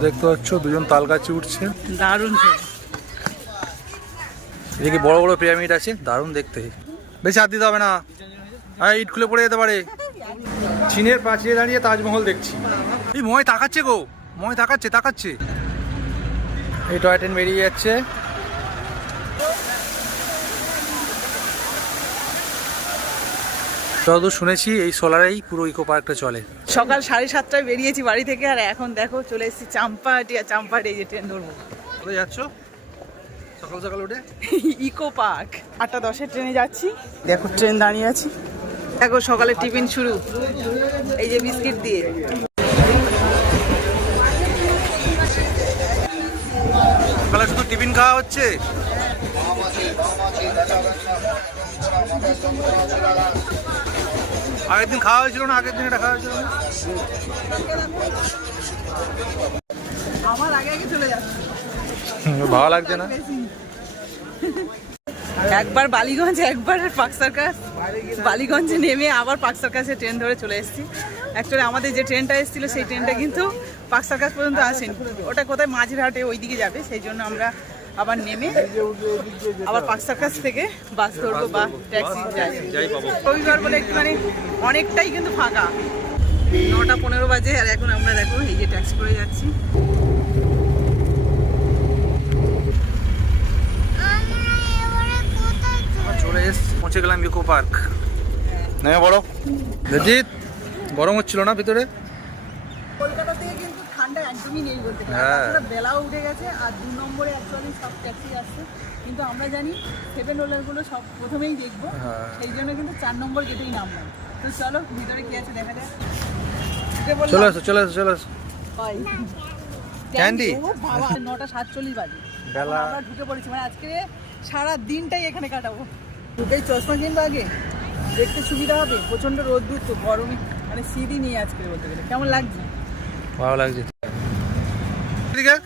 দেখতে পাচ্ছ দুজন তাল গাছে উঠছে। দারুণ ছবি এদিকে বড় বড় পিরামিড আছে দারুণ দেখতে। বেশি হাত দিতে হবে না। হ্যাঁ ইট খুলে পড়ে যেতে পারে। চীনের প্রাচীরে দাঁড়িয়ে তাজমহল দেখছি। এই ময় তাকাচ্ছে গো। ময় তাকাচ্ছে তাকাচ্ছে। এই টয় ট্রেন বেরিয়ে যাচ্ছে। যতদূর শুনেছি এই সোলারেই পুরো ইকো পার্কটা চলে। সকাল সাড়ে সাতটায় বেরিয়েছি বাড়ি থেকে আর এখন দেখো চলে এসেছি চাম্পাহাটি আর চাম্পাহাটি এই যে ট্রেন ধরবো। কোথায় যাচ্ছ? সকাল সকাল উঠে? Eco park. আটটা দশের ট্রেনে যাচ্ছি। দেখো ট্রেন দাঁড়িয়ে আছি। দেখো সকালে টিফিন শুরু। এই যে বিস্কিট দিয়ে। সকালে শুধু টিফিন খাওয়া হচ্ছে? আগের দিন খাওয়া হয়েছিল না আগের দিন এটা খাওয়া হয়েছিল না? আমার আগে আগে চলে যাচ্ছে। ভালো লাগছে না? একবার বালিগঞ্জ একবার পার্ক সার্কাস। বালিগঞ্জে নেমে আবার পার্ক সার্কাসে ট্রেন ধরে চলে এসেছি। অ্যাকচুয়ালি আমাদের যে ট্রেনটা এসেছিল সেই ট্রেনটা কিন্তু পার্ক সার্কাস পর্যন্ত আসেনি। ওটা কোথায়? মাঝেরহাটে ওই দিকে যাবে সেই জন্য আমরা আবার নেমে আবার পার্ক সার্কাস থেকে বাস ধরবো বা ট্যাক্সি যাই। যাই রবিবার বলে একটু মানে অনেকটাই কিন্তু ফাঁকা। নটা পনেরো বাজে আর এখন আমরা দেখো এই যে ট্যাক্সি করে যাচ্ছি। আমরা চলে এসে পৌঁছে গেলাম ইকো পার্ক। নেমে বড় গরম হচ্ছিল না ভিতরে কলকাতা থেকে কিন্তু ঠান্ডা একদমই নেই বলতে গেলে হ্যাঁ। বেলাও উঠে গেছে আর দু নম্বরে অ্যাকচুয়ালি সব ট্যাক্সি আসছে। কিন্তু আমরা জানি সেভেন রোলারগুলো সব প্রথমেই দেখব। হ্যাঁ। সেই জন্য কিন্তু চার নম্বর গেটেই নামলাম। তো চলো ভিতরে কি আছে দেখা যাক। চলে আসো চলে আসো চলে আসো ক্যান্ডি? বাবা নটা সাতচল্লিশ বাজে। বেলা- আমরা ঢুকে পড়েছি। মানে আজকে সারা দিনটাই এখানে কাটাবো। ঢুকেই চশমা কিনবো আগে। দেখতে সুবিধা হবে। প্রচণ্ড রোদ্দুর তো গরমে মানে শীতই নিয়ে আজকে বলতে গেলে। কেমন লাগছে? ভালো লাগছে। এদিকে?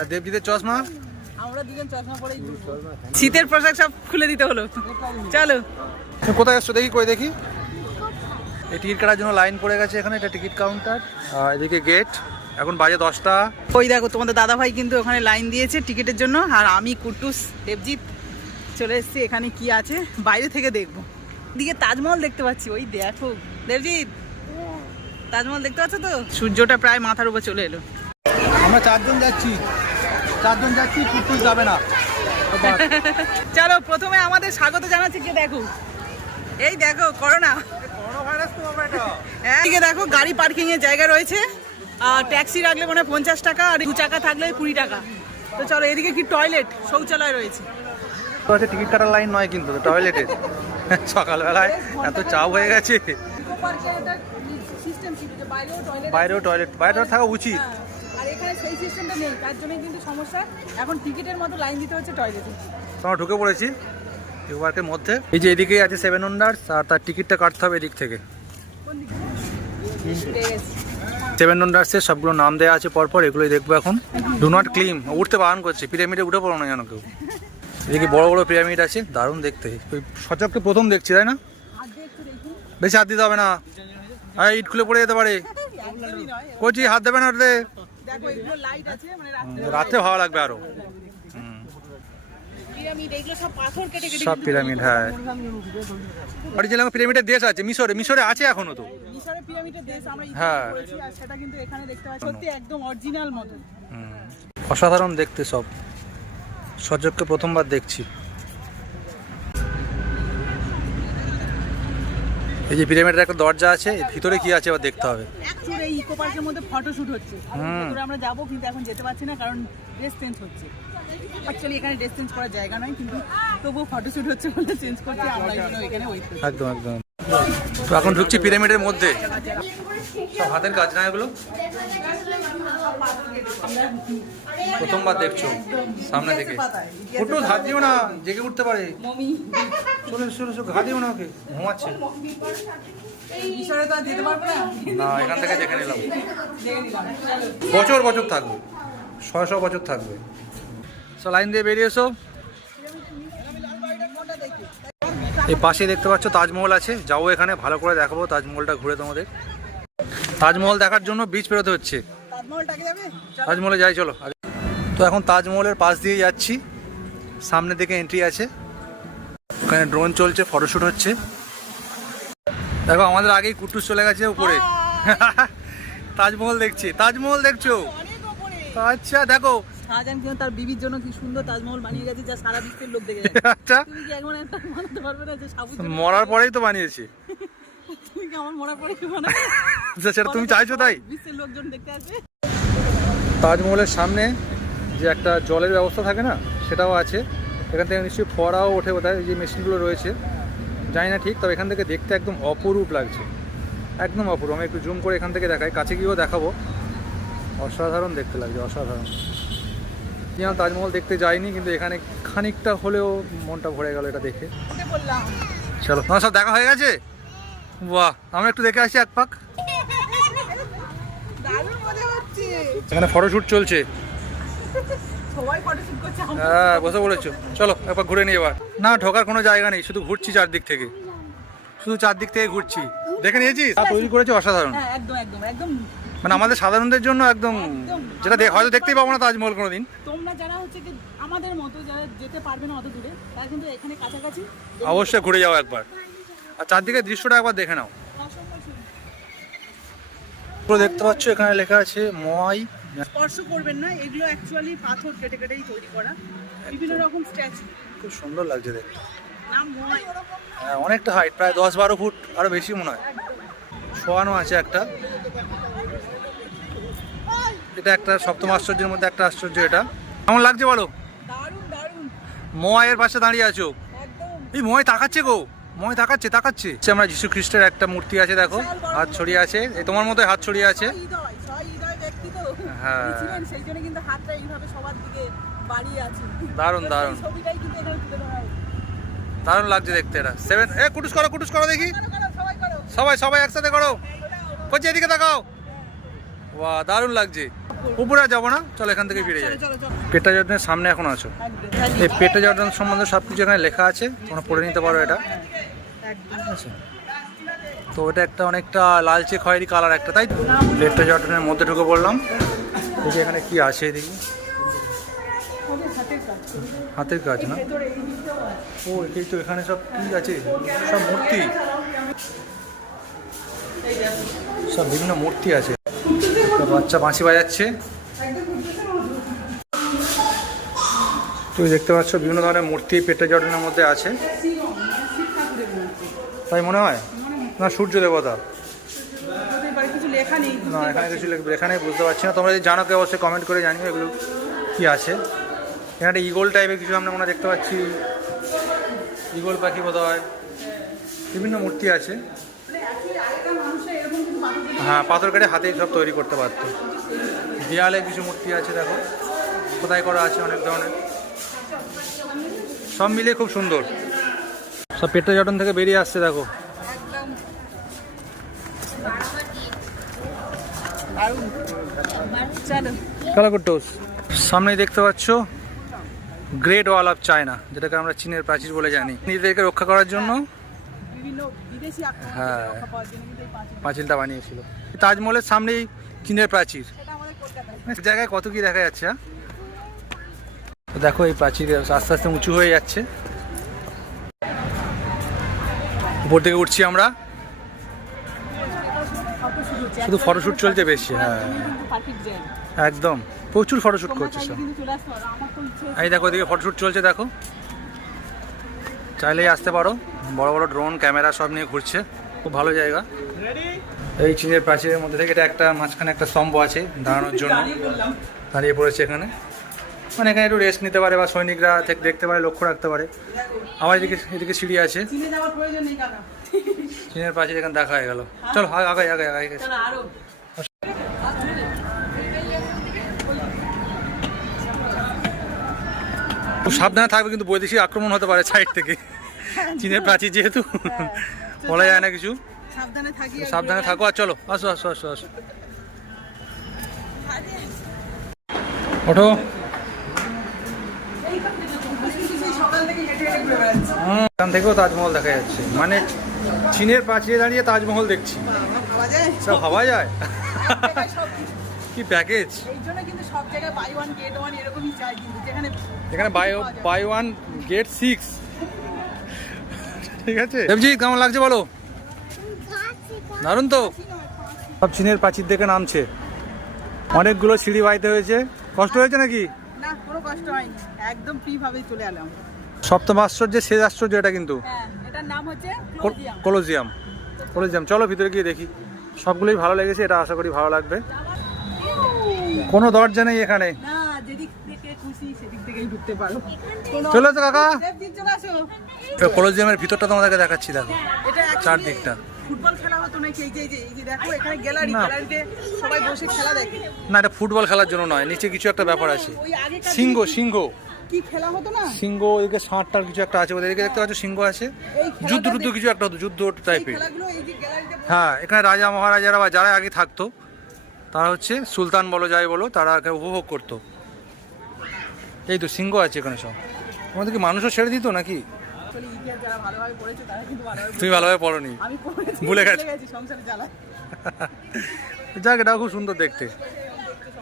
আর দেবজিতের চশমা? আমরা দুজন চশমা পরেই শীতের পোশাক সব খুলে দিতে হলো। চলো। কোথায় আসছো দেখি কই দেখি। এই টিকিট কাটার জন্য লাইন পড়ে গেছে এখানে এটা টিকিট কাউন্টার। আর এদিকে গেট। এখন বাজে দশটা। ওই দেখো তোমাদের দাদা ভাই কিন্তু ওখানে লাইন দিয়েছে টিকিটের জন্য। আর আমি কুটুস দেবজিৎ চলে এসেছি। এখানে কি আছে? বাইরে থেকে দেখব। দিকে তাজমহল দেখতে পাচ্ছি। ওই দেখো। দেবজিৎ তাজমহল দেখতে পাচ্ছ তো? সূর্যটা প্রায় মাথার উপর চলে এলো। আমরা চারজন যাচ্ছি। চারজন যাচ্ছি কুটুস যাবে না। চলো প্রথমে আমাদের স্বাগত জানাচ্ছি কে দেখো? এই দেখো করোনা। করোনা ভাইরাস তো বাবা এটা। হ্যাঁ, এদিকে দেখো গাড়ি পার্কিং এর জায়গা রয়েছে। আর ট্যাক্সি রাখলে মনে হয় পঞ্চাশ টাকা আর দু চাকা থাকলে কুড়ি টাকা। তো চলো এদিকে কি টয়লেট শৌচালয় রয়েছে। আছে টিকিট কাটার লাইন নয় কিন্তু টয়লেটে সকালবেলায় এত চাপ হয়ে গেছে। বাইরেও টয়লেট বাইরে থাকা উচিত। এখানে সেই সিস্টেমটা নেই তার জন্য কিন্তু সমস্যা। এখন টিকিটের মতো লাইন দিতে হচ্ছে টয়লেটে আমরা ঢুকে পড়েছি পার্কের মধ্যে। এই যে এদিকেই আছে সেভেন ওয়ান্ডার্স আর তার টিকিটটা কাটতে হবে এদিক থেকে। সেভেন ওয়ান্ডার্সের সবগুলো নাম দেওয়া আছে পরপর এগুলোই দেখব এখন। ডু নট ক্লিম উঠতে বারণ করছে পিরামিডে উঠে পড়ো না যেন কেউ। এদিকে বড় বড় পিরামিড আছে দারুণ দেখতে। ওই সচককে প্রথম দেখছি তাই না? বেশি হাত দিতে হবে না। আর ইট খুলে পড়ে যেতে পারে। কচি হাত দেবে না ওটাতে। দেখো এগুলো লাইট আছে মানে রাত্রে ভালো লাগবে আরও। সব পিরামিড হ্যাঁ। অরিজিনাল পিরামিডের দেশ আছে? মিশরে মিশরে আছে এখনও তো। হ্যাঁ। অসাধারণ দেখতে সব। সচককে প্রথমবার দেখছি। এই যে পিরামিডের একটা দরজা আছে ভিতরে কি আছে এবার দেখতে হবে। এই ইকো পার্কের মধ্যে ফটোশুট হচ্ছে। ভিতরে আমরা যাব কিন্তু এখন যেতে পারছি না কারণ ড্রেস চেঞ্জ হচ্ছে। অ্যাকচুয়ালি এখানে ড্রেস চেঞ্জ করার জায়গা নয় কিন্তু তবুও ফটোশুট হচ্ছে বলে চেঞ্জ করছি আমরা এখানে ওয়েট একদম একদম। তো এখন ঢুকছি পিরামিডের মধ্যে। সব হাতের কাজ না এগুলো? প্রথমবার দেখছ, সামনে থেকে একটু হাত দিও না, জেগে উঠতে পারে। চলে ঘা দিও না ওকে। ঘুমাচ্ছে। না, এখান থেকে দেখে নিলাম। বছর বছর থাকবে। ছয় শ বছর থাকবে। সো লাইন দিয়ে বেরিয়ে এই পাশে দেখতে পাচ্ছ তাজমহল আছে। যাও এখানে ভালো করে দেখাবো তাজমহলটা ঘুরে তোমাদের। তাজমহল দেখার জন্য বীজ পেরোতে হচ্ছে। তাজমহলে যাই চলো। তো এখন তাজমহলের পাশ দিয়ে যাচ্ছি। সামনে দিকে এন্ট্রি আছে। ওখানে ড্রোন চলছে ফটোশুট হচ্ছে। দেখো আমাদের আগেই কুটুস চলে গেছে উপরে। তাজমহল দেখছি। তাজমহল দেখছ? আচ্ছা দেখো শাহজাহান কিন্তু তার বিবির জন্য কি সুন্দর তাজমহল বানিয়ে গেছে যা সারা বিশ্বের লোক দেখে আচ্ছা। তুমি কি এখন একটা মানতে পারবে না যে মরার পরেই তো বানিয়েছি। তুমি কি আমার মরা পড়ে মানে আচ্ছা, সেটা তুমি চাইছো তাই? বিশ্বের লোকজন দেখতে আসবে। তাজমহলের সামনে যে একটা জলের ব্যবস্থা থাকে না সেটাও আছে। এখান থেকে নিশ্চয়ই ফোয়ারাও ওঠে বোধহয় যে মেশিনগুলো রয়েছে। জানি না ঠিক তবে এখান থেকে দেখতে একদম অপরূপ লাগছে। একদম অপরূপ। আমি একটু জুম করে এখান থেকে দেখাই। কাছে গিয়েও দেখাবো। অসাধারণ দেখতে লাগছে অসাধারণ। যেমন তাজমহল দেখতে যাইনি কিন্তু এখানে খানিকটা হলেও মনটা ভরে গেল এটা দেখে। চলো তোমার সব দেখা হয়ে গেছে? বাহ আমরা একটু দেখে আসি এক পাক। এখানে ফটোশ্যুট চলছে। হ্যাঁ বসে বলেছ চলো একবার ঘুরে নিই এবার। না ঢোকার কোনো জায়গা নেই শুধু ঘুরছি চারদিক থেকে। শুধু চারদিক থেকে ঘুরছি। দেখে নিয়েছিস? তৈরি করেছে অসাধারণ। হ্যাঁ একদম একদম একদম মানে আমাদের সাধারণদের জন্য একদম যেটা হয়তো দেখতেই পাবো না তাজমহল কোনোদিন। তোমরা যারা হচ্ছে কি আমাদের মতো যারা যেতে পারবে না অত দূরে তারা কিন্তু এখানে কাছাকাছি অবশ্যই ঘুরে যাও একবার। আর চারদিকের দৃশ্যটা একবার দেখে নাও। পুরো দেখতে পাচ্ছ এখানে লেখা আছে ময় স্পর্শ করবেন না এগুলো অ্যাকচুয়ালি পাথর কেটে কেটেই তৈরি করা। বিভিন্ন রকম স্ট্যাচু। খুব সুন্দর লাগছে দেখতে। হ্যাঁ, অনেকটা হাইট প্রায় দশ বারো ফুট আরও বেশি মনে হয়। শোয়ানো আছে একটা। এটা একটা সপ্তম আশ্চর্যের মধ্যে একটা আশ্চর্য এটা। কেমন লাগছে বলো? ময়ের পাশে দাঁড়িয়ে আছো। এই ময় তাকাচ্ছে গো। ময় তাকাচ্ছে তাকাচ্ছে। আমরা যিশু খ্রিস্টের একটা মূর্তি আছে দেখো। হাত ছড়িয়ে আছে। এই তোমার মতো হাত ছড়িয়ে আছে। হ্যাঁ। দারুণ, দারুণ। দারুণ লাগছে দেখতে এটা। সেভেন এ কুটুস করো কুটুস করো দেখি। সবাই সবাই একসাথে করো। করছি এদিকে তাকাও। বাহ দারুণ লাগছে। উপরে যাব না। চলো এখান থেকে ফিরে যাই। পেটা জর্ডনের সামনে এখন আছো। এই পেটা জর্ডন সম্বন্ধে সব কিছু এখানে লেখা আছে। তোমরা পড়ে নিতে পারো এটা। তো ওটা একটা অনেকটা লালচে খয়েরি কালার একটা তাই তো? পেটা জর্ডনের মধ্যে ঢুকে পড়লাম। দেখি এখানে কি আছে এদিকে? হাতের কাজ না? ও এই তো এখানে সব কি আছে? সব মূর্তি। সব বিভিন্ন মূর্তি আছে। বাচ্চা বাঁশি বাজাচ্ছে। তুমি দেখতে পাচ্ছ বিভিন্ন ধরনের মূর্তি পেটে জর্ডনের মধ্যে আছে। তাই মনে হয়? না, সূর্য দেবতা? না, এখানে কিছু এখানে বুঝতে পারছি না। তোমরা যদি জানো কেউ অবশ্যই কমেন্ট করে জানিও এগুলো কি আছে। এখানে একটা ইগল টাইপের কিছু আমরা মনে দেখতে পাচ্ছি। ইগল পাখি বোধ হয় বিভিন্ন মূর্তি আছে। হ্যাঁ পাথর কেটে হাতেই সব তৈরি করতে পারতো। দেয়ালে কিছু মূর্তি আছে দেখো। খোদাই করা আছে অনেক ধরনের। সব মিলিয়ে খুব সুন্দর। সব পেট্রো জটন থেকে বেরিয়ে আসছে দেখো। সামনেই দেখতে পাচ্ছ গ্রেট ওয়াল অফ চায়না যেটাকে আমরা চীনের প্রাচীর বলে জানি। নিজেদেরকে রক্ষা করার জন্য। হ্যাঁ। পাঁচিলটা বানিয়েছিল। তাজমহলের সামনেই চীনের প্রাচীর। জায়গায় কত কি দেখা যাচ্ছে হ্যাঁ? দেখো এই প্রাচীর আস্তে আস্তে উঁচু হয়ে যাচ্ছে। উপর থেকে উঠছি আমরা। শুধু ফটোশ্যুট চলছে বেশি হ্যাঁ। একদম। প্রচুর ফটোশ্যুট করছে সব। এই দেখো ওদিকে ফটোশ্যুট চলছে দেখো। চাইলেই আসতে পারো। বড় বড় ড্রোন ক্যামেরা সব নিয়ে ঘুরছে। খুব ভালো জায়গা। এই চীনের প্রাচীরের মধ্যে থেকে এটা একটা মাঝখানে একটা স্তম্ভ আছে দাঁড়ানোর জন্য। দাঁড়িয়ে পড়েছে এখানে। মানে এখানে একটু রেস্ট নিতে পারে বা সৈনিকরা থেকে দেখতে পারে লক্ষ্য রাখতে পারে। আমার এদিকে এদিকে সিঁড়ি আছে। চীনের প্রাচীর এখানে দেখা হয়ে গেল। চলো আগে আগে আগে আগে চলো আরও খুব সাবধানে থাকবে কিন্তু বৈদেশিক আক্রমণ হতে পারে সাইড থেকে। চীনের প্রাচীর যেহেতু। বলা যায় না কিছু? সাবধানে থাকি আর সাবধানে থাকো আর চলো আসো আসো আসো আসো। ওঠো। এখান থেকেও তাজমহল দেখা যাচ্ছে। মানে চীনের প্রাচীরে দাঁড়িয়ে তাজমহল দেখছি। সব ভাবা যায়। কি প্যাকেজ? এখানে buy buy one get six. ঠিক আছে? কেমন লাগছে বলো? দারুণ তো। সব চীনের প্রাচীর দেখে নামছে। অনেকগুলো সিঁড়ি বাইতে হয়েছে। কষ্ট হয়েছে নাকি? না কোনো কষ্ট হয়নি। একদম ফ্রি ভাবেই চলে এলাম। সপ্তম আশ্চর্যের শেষ আশ্চর্য এটা কিন্তু। হ্যাঁ এটার নাম হচ্ছে কলোজিয়াম কলোজিয়াম চলো ভিতরে গিয়ে দেখি। সবগুলোই ভালো লেগেছে এটা আশা করি ভালো লাগবে। কোনো দরজা নেই এখানে। না যেদিক থেকে খুশি সেদিক থেকেই ঢুকতে পারো। কোনো- চলে তো কাকা। কলোজিয়ামের ভিতরটা তোমাদেরকে দেখাচ্ছি দেখো। actually চারদিকটা। ফুটবল খেলা হতো নাকি? এই যে এই যে দেখো এখানে গ্যালারি না। গ্যালারিতে সবাই বসে খেলা দেখে। না এটা ফুটবল খেলার জন্য নয় নিচে কিছু একটা ব্যাপার আছে। সিংহ সিংহ। কি খেলা হতো না? সিংহ কিছু একটা আছে ওদেরকে দেখতে পাচ্ছ সিংহ আছে। যুদ্ধ কিছু একটা হতো যুদ্ধ টাইপের হ্যাঁ এখানে রাজা মহারাজারা বা যারা আগে থাকতো তারা হচ্ছে সুলতান বলো যাই বলো তারা উপভোগ করতো। এই তো সিংহ আছে এখানে সব। আমাদের কি মানুষও ছেড়ে দিত নাকি? আসলে ইতিহাস যারা ভালোভাবে পড়েছে তারা কিন্তু ভালোভাবে তুমি ভালোভাবে পড়োনি? আমি পড়েছি ভুলে গেছি। সংসারে যাক এটা খুব সুন্দর দেখতে।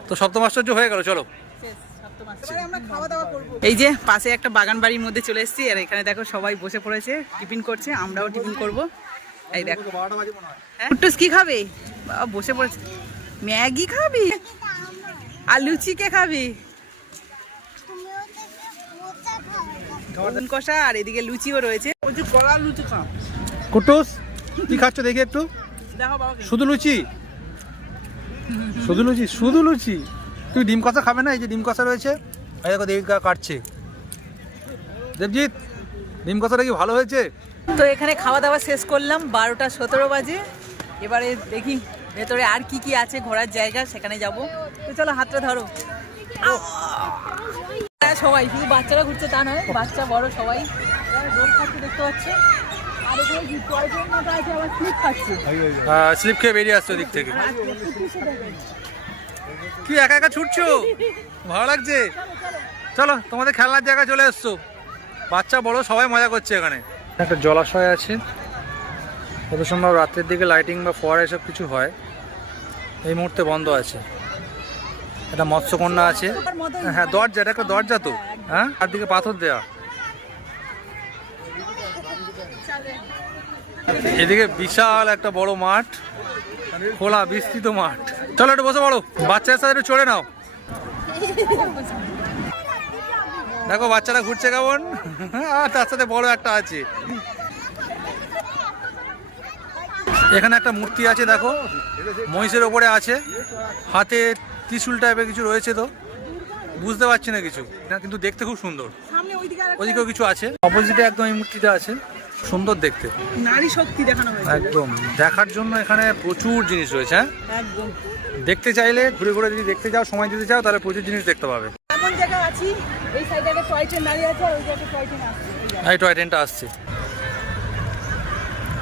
তো সপ্তম আশ্চর্য হয়ে গেল চলো। এই যে পাশে একটা বাগান বাড়ির মধ্যে চলে এসেছি আর এখানে দেখো সবাই বসে পড়েছে টিফিন করছে আমরাও টিফিন করব। এই দেখো। কুট্টুস কি খাবে? বসে পড়েছে। ম্যাগি খাবি? আর লুচি কে খাবি? বেগুন কষা আর এদিকে লুচিও রয়েছে। ওই যে কড়া লুচি খাও। কুটুস কি খাচ্ছ দেখি একটু? দেখো বাবা শুধু লুচি? শুধু লুচি? শুধু লুচি? তুই ডিম কষা খাবে না? এই যে ডিম কষা রয়েছে। এই দেখো দেবিকা কাটছে। দেবজিৎ ডিম কষাটা কি ভালো হয়েছে? তো এখানে খাওয়া দাওয়া শেষ করলাম বারোটা সতেরো বাজে। এবারে দেখি ভেতরে আর কি কি আছে ঘোরার জায়গা সেখানে যাব। তো চলো হাতটা ধরো। সবাই শুধু বাচ্চারা ঘুরছে তা নয় বাচ্চা বড় সবাই। খাচ্ছে দেখতে পাচ্ছে। আবার স্লিপ স্লিপ খেয়ে বেরিয়ে আসছো দিক থেকে। কি একা একা ছুটছো? ভালো লাগছে? চলো তোমাদের খেলনার জায়গা চলে এসছো। বাচ্চা বড় সবাই মজা করছে এখানে। একটা জলাশয় আছে। কত সম্ভব রাত্রের দিকে লাইটিং বা ফোয়ারা এসব কিছু হয়। এই মুহূর্তে বন্ধ আছে। এটা মৎস্যকন্যা আছে। হ্যাঁ দরজা, এটা একটা দরজা তো। হ্যাঁ? আর দিকে পাথর দেওয়া এদিকে বিশাল একটা বড় মাঠ, খোলা বিস্তৃত মাঠ। চলো একটু বসে পড়ো। বাচ্চাদের সাথে একটু চড়ে নাও। দেখো, বাচ্চারা ঘুরছে কেমন? আর তার সাথে বড় একটা আছে। এখানে একটা মূর্তি আছে, দেখো। মহিষের ওপরে আছে। হাতে ত্রিশুল টাইপের কিছু রয়েছে তো। বুঝতে পারছি না কিছু। না কিন্তু দেখতে খুব সুন্দর। ওদিকেও কিছু আছে। অপোজিটে একদম এই মূর্তিটা আছে। সুন্দর দেখতে। নারী শক্তি দেখানো হয়েছে। একদম। দেখার জন্য এখানে প্রচুর জিনিস রয়েছে হ্যাঁ? একদম। দেখতে চাইলে ঘুরে ঘুরে যদি দেখতে যাও সময় দিতে চাও তাহলে প্রচুর জিনিস দেখতে পাবে। এমন জায়গা আছি এই সাইডে একটা টয় ট্রেন দাঁড়িয়ে আছে আর ওই জায়গায় টয় ট্রেন আসছে। এই টয় ট্রেনটা আসছে।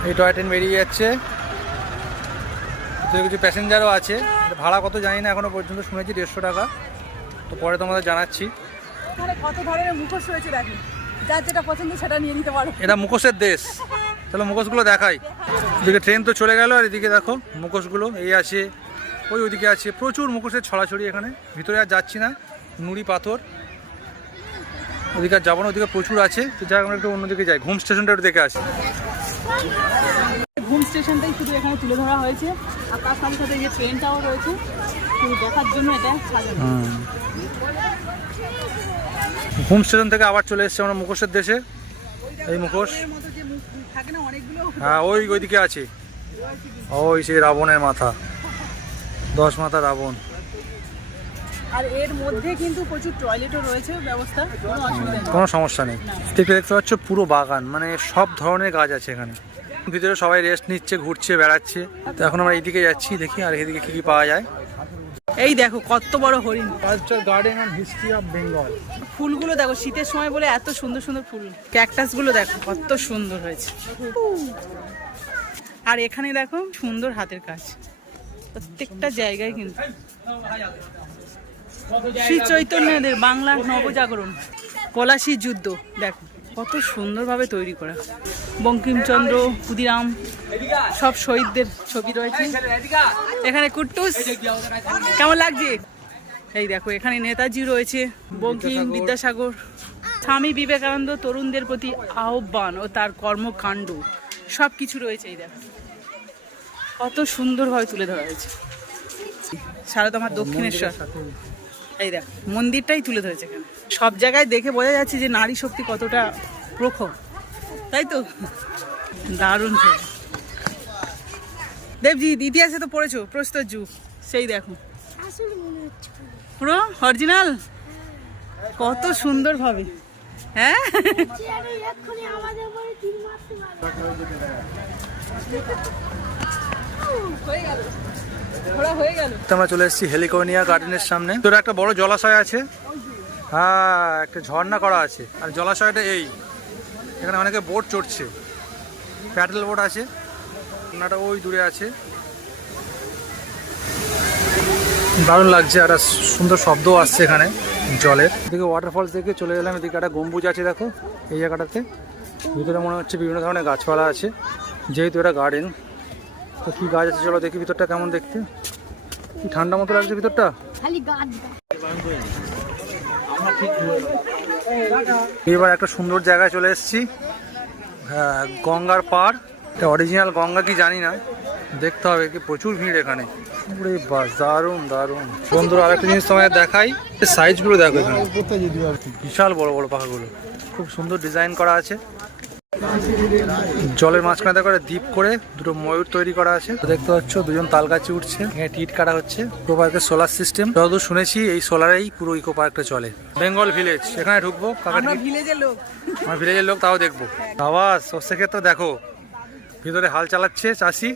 এই টয় ট্রেন বেরিয়ে যাচ্ছে। তো কিছু প্যাসেঞ্জারও আছে। ভাড়া কত জানি না এখনও পর্যন্ত শুনেছি দেড়শো টাকা। তো পরে তোমাদের জানাচ্ছি। কত ধরনের মুখোশ রয়েছে দেখো। যার যেটা পছন্দ সেটা নিয়ে নিতে পারো। এটা মুখোশের দেশ। তাহলে মুখোশগুলো দেখাই। এদিকে ট্রেন তো চলে গেল আর এদিকে দেখো মুখোশগুলো। এই আছে ওই ওদিকে আছে। প্রচুর মুখোশের ছড়াছড়ি এখানে। ভিতরে আর যাচ্ছি না। নুড়ি পাথর। ওদিকে আর যাব না ওদিকে প্রচুর আছে। তো যাই হোক, আমরা একটু অন্যদিকে যাই। ঘুম স্টেশনটা একটু দেখে আসি। ঘুম স্টেশনটাই শুধু এখানে তুলে ধরা হয়েছে। আর তার সাথে সাথে যে ট্রেনটাও রয়েছে শুধু দেখার জন্য এটা সাজানো। ঘুম স্টেশন থেকে আবার চলে এসেছে আমরা মুখোশের দেশে। এই মুখোশ। হ্যাঁ ওই ওইদিকে আছে। ওই সেই রাবণের মাথা। দশ মাথা রাবণ। আর এর মধ্যে কিন্তু প্রচুর টয়লেটও রয়েছে ব্যবস্থা। কোনো কোনো সমস্যা নেই। দেখতে দেখতে পাচ্ছ পুরো বাগান মানে সব ধরনের গাছ আছে এখানে। ভিতরে সবাই রেস্ট নিচ্ছে ঘুরছে বেড়াচ্ছে। তো এখন আমরা এইদিকে যাচ্ছি দেখি আর এদিকে কি কি পাওয়া যায়। এই দেখো কত বড় হরিণ। Culture garden and history of Bengal ফুলগুলো দেখো শীতের সময় বলে এত সুন্দর সুন্দর ফুল। ক্যাকটাসগুলো দেখো কত সুন্দর হয়েছে। আর এখানে দেখো সুন্দর হাতের কাজ। প্রত্যেকটা জায়গায় কিন্তু। শ্রী চৈতন্যদের বাংলার নবজাগরণ পলাশী যুদ্ধ দেখো। কত সুন্দরভাবে তৈরি করা। বঙ্কিমচন্দ্র ক্ষুদিরাম সব শহীদদের ছবি রয়েছে। এখানে কুট্টুস কেমন লাগছে? এই দেখো এখানে নেতাজি রয়েছে বঙ্কিম বিদ্যাসাগর। স্বামী বিবেকানন্দ তরুণদের প্রতি আহ্বান ও তার কর্মকাণ্ড সব কিছু রয়েছে এই দেখো। কত সুন্দরভাবে তুলে ধরা হয়েছে। সারদামার দক্ষিণেশ্বর। এই দেখ মন্দিরটাই তুলে ধরেছে এখানে। সব জায়গায় দেখে বোঝা যাচ্ছে যে নারী শক্তি কতটা প্রখর। তাই তো? দারুণ দেবজি ইতিহাসে তো পড়েছো প্রস্তর যুগ। সেই দেখো। আসলে পুরো অরিজিনাল? কত সুন্দর ভাবে। হ্যাঁ? হয়ে গেল। আমরা চলে এসেছি হেলিকোনিয়া গার্ডেনের সামনে। তোর একটা বড় জলাশয় আছে। হ্যাঁ একটা ঝর্ণা করা আছে। আর জলাশয়টা এই। এখানে অনেকে বোট চড়ছে। প্যাডেল বোট আছে। ঝর্ণাটা ওই দূরে আছে। দারুণ লাগছে। একটা সুন্দর শব্দও আসছে এখানে জলের। এদিকে ওয়াটারফলস দেখে চলে গেলাম এদিকে একটা গম্বুজ আছে, দেখো। এই জায়গাটাতে। ভিতরে মনে হচ্ছে বিভিন্ন ধরনের গাছপালা আছে। যেহেতু এটা গার্ডেন তো কি গাছ আছে চলো দেখি ভিতরটা কেমন দেখতে। কি ঠান্ডা মতো লাগছে ভিতরটা? এবার একটা সুন্দর জায়গায় চলে এসেছি। হ্যাঁ গঙ্গার পার এটা অরিজিনাল গঙ্গা কি জানি না। দেখতে হবে কি প্রচুর ভিড় এখানে। ওরে বাস দারুণ দারুণ। বন্ধুরা আরেকটা জিনিস তোমায় দেখাই। সাইজগুলো দেখো এখানে। বিশাল বড় বড় পাখাগুলো খুব সুন্দর ডিজাইন করা আছে। জলের মাঝখানে একটা দ্বীপ করে দুটো ময়ূর তৈরি করা আছে। দেখতে পাচ্ছ দুজন তাল গাছে উঠছে এখানে টিট কাটা হচ্ছে। ইকো পার্কের সোলার সিস্টেম যতদূর শুনেছি এই সোলারেই পুরো ইকো পার্কটা চলে। বেঙ্গল ভিলেজ এখানে ঢুকবো কাকা ভিলেজের লোক। আমার ভিলেজের লোক তাও দেখব। আওয়াজ সর্ষে ক্ষেত্রে দেখো। ভিতরে হাল চালাচ্ছে চাষি।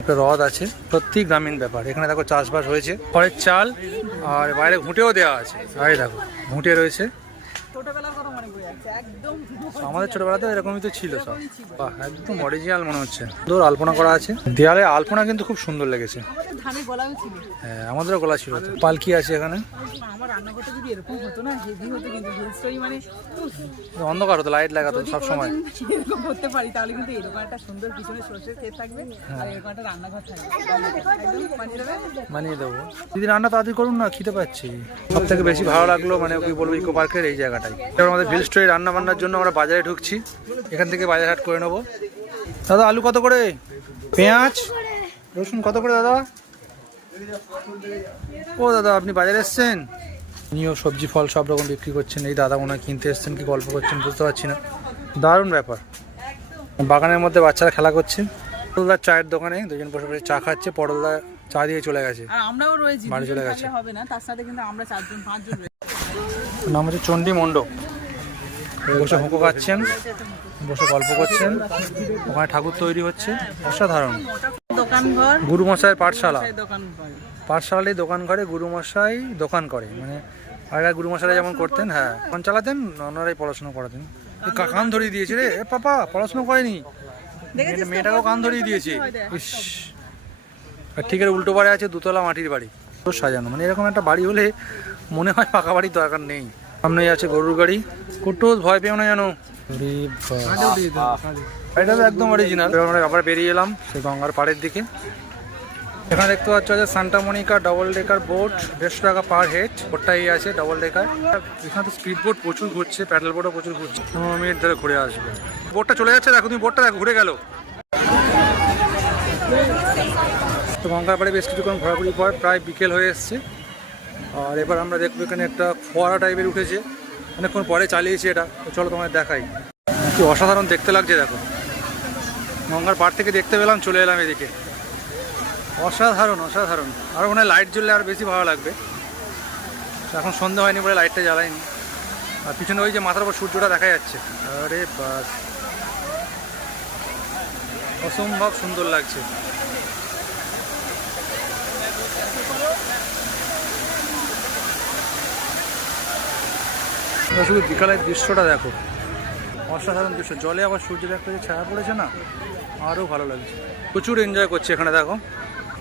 একটা হ্রদ আছে সত্যি গ্রামীণ ব্যাপার। এখানে দেখো চাষবাস হয়েছে। খড়ের চাল আর বাইরে ঘুঁটেও দেওয়া আছে। বাইরে দেখো ঘুঁটে রয়েছে। আমাদের ছোটবেলাতে এরকমই তো ছিল সব। বাহ একদম অরিজিনাল মনে হচ্ছে। সুন্দর আলপনা করা আছে। দেয়ালে আলপনা কিন্তু খুব সুন্দর লেগেছে। হ্যাঁ আমাদেরও গলা ছিল পালকি আছে এখানে। মানে অন্ধকার হতো লাইট লাগাতো সব সময়। করতে পারি তাহলে কিন্তু এরকম একটা সুন্দর পিছনে সর্ষের ক্ষেত থাকবে আর এরকম একটা রান্নাঘর থাকবে। একদম বানিয়ে দেবে? মানিয়ে দেবো। দিদি রান্না তাড়াতাড়ি করুন না পাচ্ছি। সব থেকে বেশি ভালো লাগল মানে কি বলব ইকো পার্কের এই জায়গাটাই আমাদের ভিল স্টোরি রান্না বান্নার জন্য আমরা বাজারে ঢুকছি। এখান থেকে বাজার হাট করে নেব। দাদা আলু কত করে? পেঁয়াজ? রসুন কত করে দাদা? ও দাদা আপনি বাজারে এসছেন? নিয়েও সবজি ফল সব রকম বিক্রি করছেন। এই দাদা মনে হয় কিনতে এসছেন কি গল্প করছেন বুঝতে পারছি না। দারুণ ব্যাপার। বাগানের মধ্যে বাচ্চারা খেলা করছে। পটলদার চায়ের দোকানে দুজন বসে বসে চা খাচ্ছে পটলদা চা দিয়ে চলে গেছে। আমরাও রয়েছি বাড়ি চলে গেছে। হবে না তার সাথে কিন্তু আমরা চারজন পাঁচজন নাম হচ্ছে চণ্ডী মণ্ডপ। বসে হুঁকো খাচ্ছেন, বসে গল্প করছেন, ওখানে ঠাকুর তৈরি হচ্ছে, অসাধারণ। ঘর গুরুমশাইয়ের পাঠশালা। সেই দোকান ঘর পাঠশালায় করে গুরুমশাই দোকান করে। মানে আগের গুরুমশাইরা যেমন করতেন হ্যাঁ। দোকান চালাতেন ওনারাই পড়াশোনা করাতেন। কান ধরিয়ে দিয়েছে রে। এ পাপা, পড়াশোনা করেনি। মেয়েটাকেও কান ধরিয়ে দিয়েছে। ইস। আর ঠিক উল্টো পাড়ে আছে দুতলা মাটির বাড়ি। সাজানো। মানে এরকম একটা বাড়ি হলে মনে হয় পাকা বাড়ির দরকার নেই। সামনেই আছে গরুর গাড়ি। কুটুস, ভয় পেও না জানো এটা তো একদম অরিজিনাল আমরা আবার বেরিয়ে এলাম সেই গঙ্গার পাড়ের দিকে। এখানে দেখতে পাচ্ছ যে Santa Monica double decker boat দেড়শো টাকা পার হেড বোটটা এই আছে ডবল ডেকার এখানে তো স্পিড বোট প্রচুর ঘুরছে প্যাডেল বোটও প্রচুর ঘুরছে। পনেরো মিনিট ধরে ঘুরে আসবে। বোটটা চলে যাচ্ছে, দেখো তুমি বোটটা দেখো, ঘুরে গেল। তো গঙ্গার পাড়ে বেশ কিছুক্ষণ ঘোরাঘুরি পর প্রায় বিকেল হয়ে এসছে। আর এবার আমরা দেখব এখানে একটা ফোয়ারা টাইপের উঠেছে। অনেকক্ষণ পরে চালিয়েছি এটা। চলো তোমায় দেখাই। কি অসাধারণ দেখতে লাগছে, দেখো। গঙ্গার পাড় থেকে দেখতে পেলাম, চলে এলাম এদিকে। অসাধারণ অসাধারণ। আর ওখানে লাইট জ্বললে আর বেশি ভালো লাগবে। এখন সন্ধ্যা হয়নি বলে লাইটটা জ্বালাইনি। আর পিছনে ওই যে মাথার উপর সূর্যটা দেখা যাচ্ছে। আরে বাস। অসম্ভব সুন্দর লাগছে। তোমরা শুধু বিকালের দৃশ্যটা দেখো। অসাধারণ দৃশ্য। জলে আবার সূর্যের একটা যে ছায়া পড়েছে না আরও ভালো লাগছে। প্রচুর এনজয় করছে এখানে দেখো।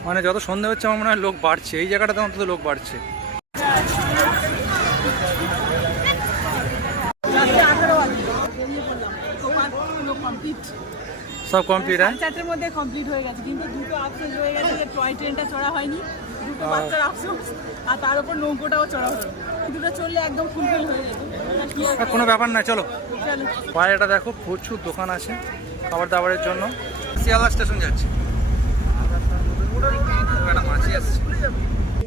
মানে যত সন্ধে হচ্ছে আমার মনে হয় লোক বাড়ছে। এই জায়গাটাতে অন্তত লোক বাড়ছে। সব কমপ্লিট হ্যাঁ? চারটের মধ্যে কমপ্লিট হয়ে গেছে। কিন্তু দুটো আফসোস হয়ে গেছে যে টয় ট্রেনটা চড়া হয়নি। দুটো বাচ্চার আফসোস আর তার উপর নৌকোটাও চড়া হলো। দুটো চললে একদম ফুলফিল হয়ে যেত আর কি আর আর কোনো ব্যাপার না চলো। চলো। বাইরেটা দেখো প্রচুর দোকান আছে খাবার দাবারের জন্য। শিয়ালদা স্টেশন যাচ্ছি।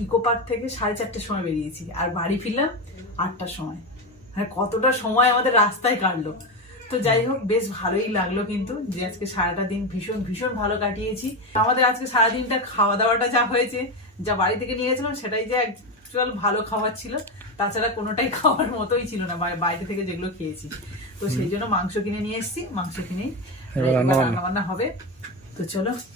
ইকো পার্ক থেকে সাড়ে চারটের সময় বেরিয়েছি আর বাড়ি ফিরলাম আটটার সময়। মানে কতটা সময় আমাদের রাস্তায় কাটলো। তো যাই হোক বেশ ভালোই লাগল কিন্তু যে আজকে সারাটা দিন ভীষণ ভীষণ ভালো কাটিয়েছি। আমাদের আজকে সারাদিনটা খাওয়া দাওয়াটা যা হয়েছে যা বাড়ি থেকে নিয়ে গেছিলাম সেটাই যে অ্যাকচুয়াল ভালো খাবার ছিল তাছাড়া কোনোটাই খাওয়ার মতোই ছিল না বাইরে থেকে যেগুলো খেয়েছি। তো সেই জন্য মাংস কিনে নিয়ে এসেছি মাংস বান্না। রান্না বান্না। হবে। তো চলো